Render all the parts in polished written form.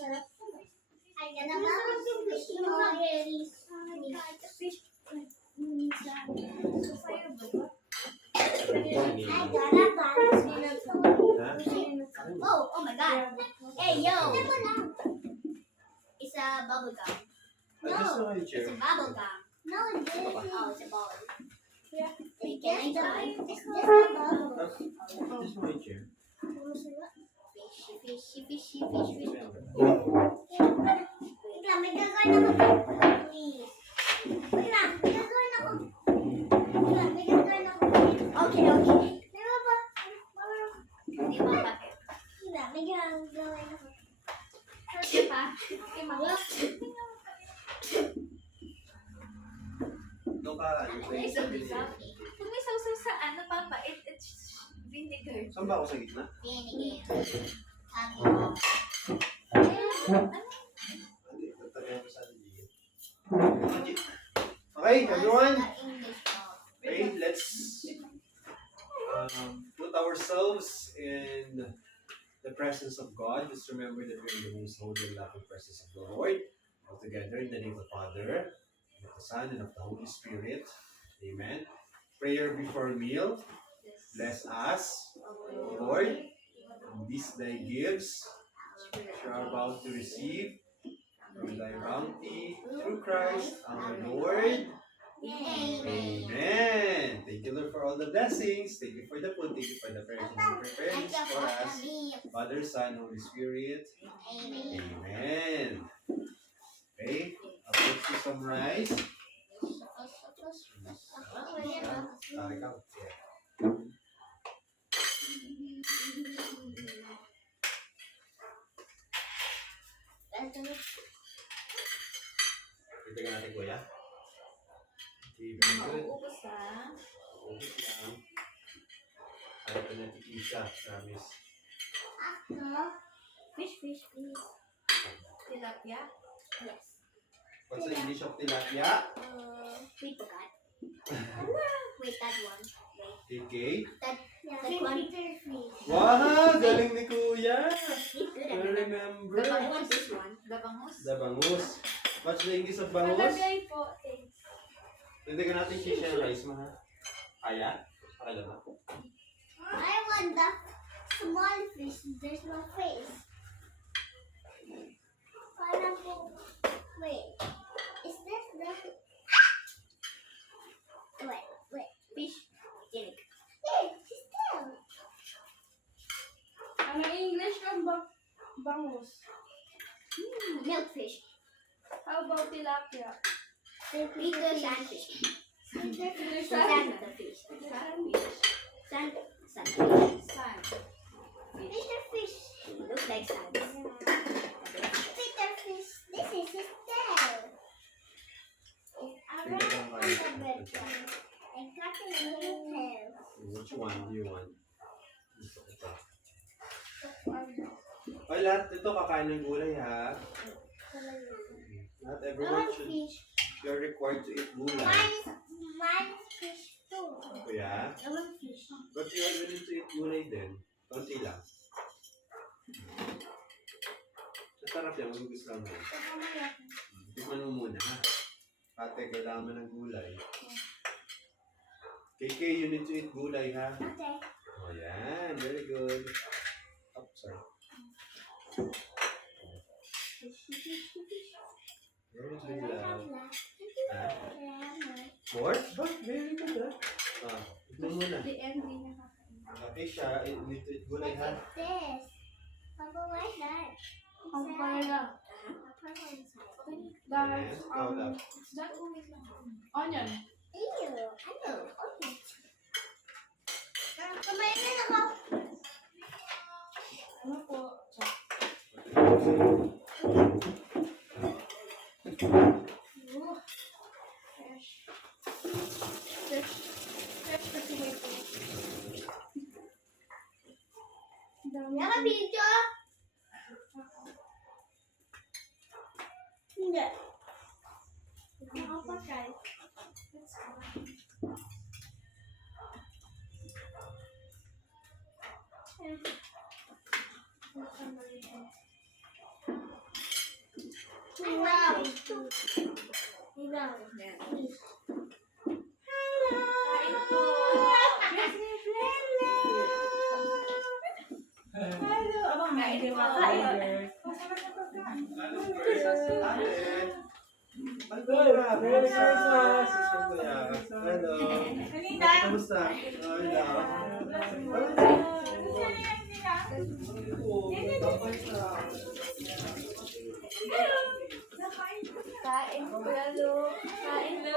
I got a fish. Oh my god. Hey, yo. It's a bubble gum. No, it's a bubble gum. No, it's a ball. Yeah. Can I try? It's just a bubble. Just my chair. Fishy. Wait lang, may gagawin ako. Please. Wait lang, may gagawin ako. Okay. Di ba ba? May gagawin ako. Sorry pa. Okay, mag-lock. Ito ka, Kung may sausaw sa ano, Papa, it's vinegar. saan ba ako sa gitna? Vinegar. Hindi, tatagay ko sa atin. Okay, everyone. Okay, let's put ourselves in the presence of God. Just remember that we're in the most holy and loving presence of the Lord. All together in the name of the Father, and of the Son, and of the Holy Spirit. Amen. Prayer before meal. Bless us, Lord, and these thy gifts, which we are about to receive from thy bounty through Christ our Lord. Amen. Thank you, Lord, for all the blessings. Thank you for the food. Thank you for the prayers that you prepared for us. Father, Son, Holy Spirit. Amen. Okay, I'll put you some rice. Tignan natin, kuya. Okay, very good. Mauubos ha. Ubus lang. Harap na natin isa, promise. Fish, please. Tilapia. Yes. What's the English of tilapia? We forgot. Wait, that one. TK? That one. Wow, galing ni kuya. It's good. I remember. I want this one. Dabangus. The bangus. What's the English of bangus? Malagay po. Thanks. Hindi ka natin siya rice mo ha? Kaya? Pakala ba? I want the small fish. There's no face. Pineapple. Wait. Is this the... Wait. Fish. Hey, still. Ano English ng bangus? Milkfish. How about tilapia? Peter sandfish. Sandfish. Sandfish. Sand. Peter fish. Looks like sand. Peter fish. This is his tail. I got a little tail. Which one do you want? Gusto ko pa. Ay, lahat ito kakain ng gulay ha. Not I everyone want should. fish. You're required to eat gulay. Mine's fish too. Kuya? I want fish. But you are willing to eat gulay din. Konti lang. Masarap yan, magugus lang mo. Tikman mo muna ha. Ate, kailangan mo ng gulay. KK, you need to eat gulay ha. Okay. Oh, yan. Very good. Oh, sorry. Very good lang. Ha? More? Oh, very good ha. Ah, ito muna. The end, hindi nakakain. Okay siya, you need to eat gulay ha. Look at this. Papa, why that? Ang pala. Yes, ikaw lang. Is that onion? Ew, I know. Okay. Kumain na ako. Ano po? Fresh kasi may po. Yaka, video. Hindi. Nakapatay. Kain po. Hello. Abang, Kain hindi po. makain. Merry Christmas! Hello. Kanina. Kamusta? Kain po, lalo. Kain po.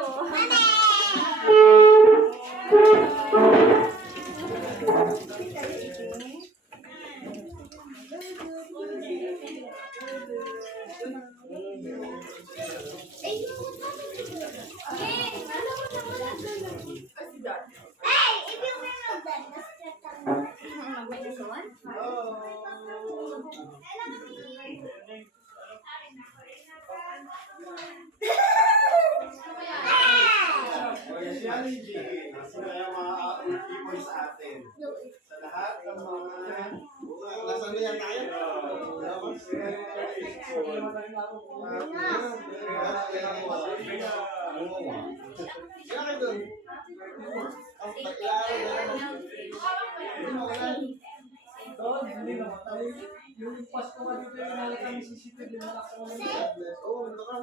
Si Ali G, sino kaya makaka-ultimo sa atin? Sa lahat ng mga... Nasaan na yan tayo? Kaya kayo doon. Ang Yung Pasko ka dito yung nakita kami CCTV na nakasama Oo, ito ka.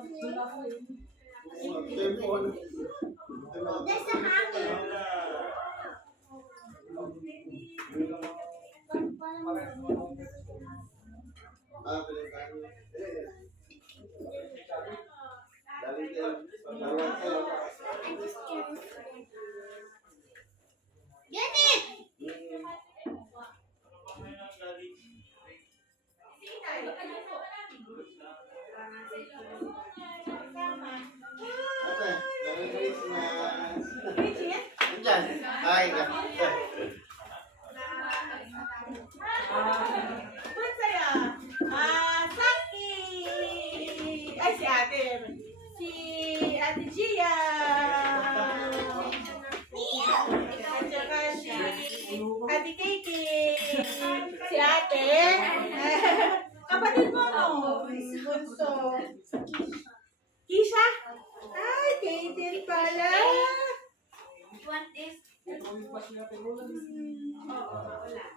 Get it! Ate, Merry Christmas! Diyan. Ay, Ba't saya? Saki! Ay, si ate. Si Ate Gia. At saka si Ate Katie. Si ate. Kapatid mo, no? Bunso. Kisha? Ay, Katie pala. Want this?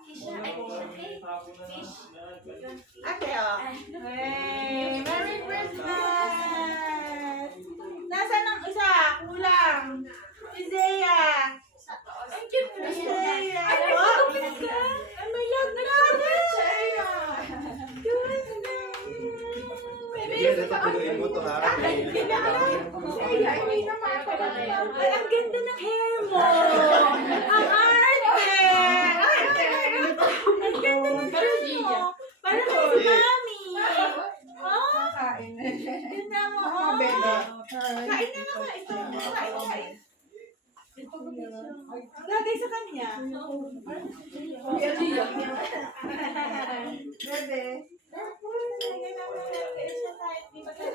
Kisha, ay, fish. Ate, oh. Hey, Merry Christmas! Nasaan ang isa? Kulang. Si Zea. Ang cute mo Si siya. Zea. Ay, What? stupid ka. Ay, may lag na natin. Hindi na tapuloy mo to ha. Hindi na alam. Ay, hindi na makapala. Ay, ang ganda ng hair mo. Ang arte. Ang ganda ng hair mo. Parang kay mami. Oh, ganda mo. Oh. Kain na nga. Ito. Kain. Lagay sa kanya. Bebe.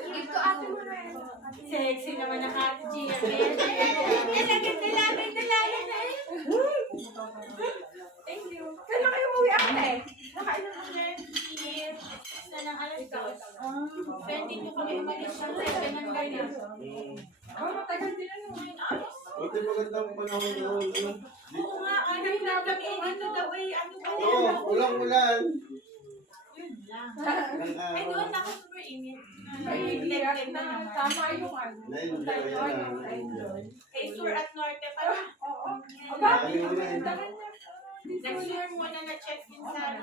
Ito ate mo na yan. Sexy naman ang Ate Gia. Nalagay na. Thank you. Kailan kayo umuwi ate? Nakain na kami. Sa nang alas 2. 22 kami umalis siya. Ganyan. Matagal din ano. Buti magandang panahon na. Oo nga, naglag kami. Ano daw eh. Ano ba yan? Oo, ulang-ulan. Yun lang. Ay, doon ako super init. Tama yung ano. Kay Sur at Norte pa. Oo. Ayun na. Next year muna na-check in sa